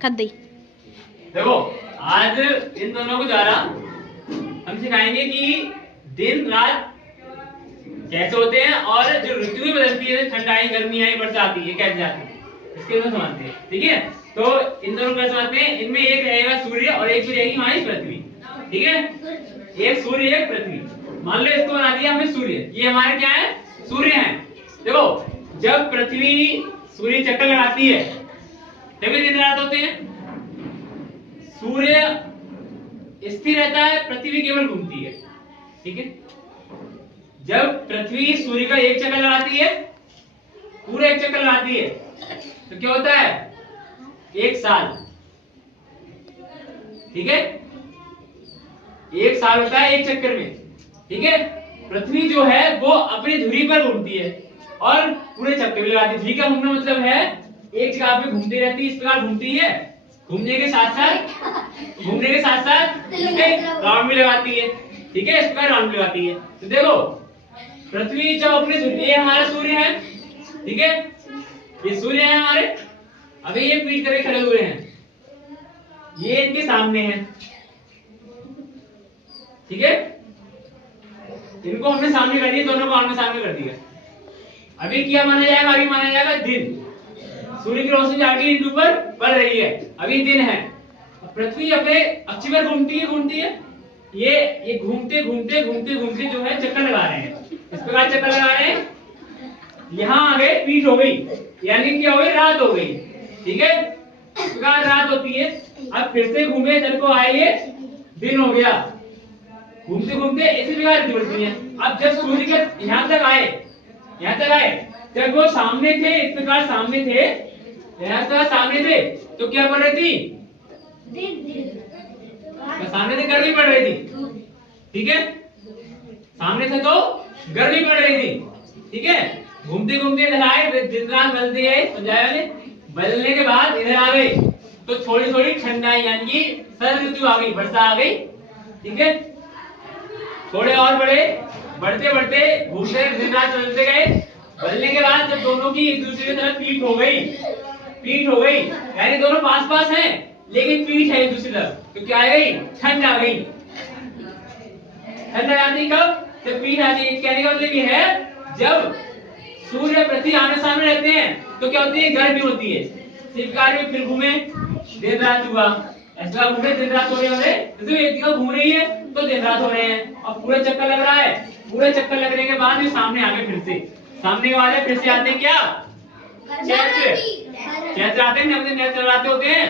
खद्दी। देखो आज इन दोनों को द्वारा हम सिखाएंगे कि दिन रात कैसे होते हैं और जो ऋतु बदलती है, ठंड आई, गर्मी आई, बरसात आती है, कैसे जाती है, इसके बारे में समझते हैं। ठीक है, तो इन दोनों को समझते हैं। इनमें एक रहेगा सूर्य और एक भी रहेगी हमारी पृथ्वी। ठीक है, एक सूर्य एक पृथ्वी। मान लो इसको बना दिया हमने सूर्य, ये हमारे क्या है, सूर्य है। देखो जब पृथ्वी सूर्य चक्कर लगाती है तभी दिन रात होते हैं। सूर्य स्थिर रहता है, पृथ्वी केवल घूमती है। ठीक है, जब पृथ्वी सूर्य का एक चक्कर लगाती है, पूरा एक चक्कर लगाती है, तो क्या होता है, एक साल। ठीक है, एक साल होता है एक चक्कर में। ठीक है, पृथ्वी जो है वो अपनी धुरी पर घूमती है और पूरे चक्कर में लगाती है। धुरी का घूमना मतलब है एक जगह पे घूमती रहती है, इस प्रकार घूमती है, घूमने के साथ साथ राउंड भी लगाती है। ठीक है, इस प्रकार राउंड लगाती है। तो देखो पृथ्वी जब अपने, ये हमारा सूर्य है। ठीक है, ये सूर्य है हमारे, अभी ये पीठ करके खड़े हुए हैं, ये इनके सामने है। ठीक है, इनको हमने सामने कर दिया, दोनों को आमने सामने कर दिया। अभी क्या माना जाएगा, अभी माना जाएगा दिन। सूर्य की रोशनी जाके इनके ऊपर पड़ रही है, अभी दिन है। पृथ्वी अपने अक्ष पर घूमती है। ये घूमते जो है चक्कर लगा रहे हैं, इस प्रकार चक्कर लगा रहे हैं। यहाँ आ गए, पीठ हो गई, यानी क्या हो गई, रात हो गई। ठीक है, इस प्रकार रात होती है। अब फिर से घूमे, इधर को आए, ये दिन हो गया। घूमते इसी प्रकार ऋतु बढ़ती है। अब जब सूर्य के यहाँ तक आए, जब वो सामने थे, इस प्रकार सामने थे, यहाँ तक सामने थे, तो क्या पड़ रही थी, सामने से गर्मी पड़ रही थी। ठीक है, सामने से तो गर्मी पड़ रही थी। ठीक है, घूमते इधर आए, दिन रात बदलते गए, बदलने के बाद इधर आ गए, तो थोड़ी ठंडाई, यानी कि शरद ऋतु आ गई, वर्षा आ गई। ठीक है, थोड़े और बढ़ते घूमते दिन रात बदलते गए। बदलने के बाद जब दोनों की एक दूसरे की तरफ पीठ हो गई, यानी दोनों पास हैं, लेकिन पीठ है एक दूसरी तरफ, तो क्या आ गई, ठंड आ गई। ठंड आती कब, जब पीठ आती है। कहने का मतलब ये है, जब सूर्य पृथ्वी आमने सामने रहते हैं तो क्या होती है, गर्मी होती है। शिवकार में फिर घूमे, दिन रात हुआ, ऐसा घूमे, दिन रात हो रहे तो एक जगह घूम रही है तो दिन रात हो रहे हैं। और पूरा चक्कर लग रहा है, पूरे चक्कर लगने के बाद भी सामने आ गए, फिर से सामने के बाद फिर से आते हैं क्या, चैत्र आते हैं, नवरात्र होते हैं।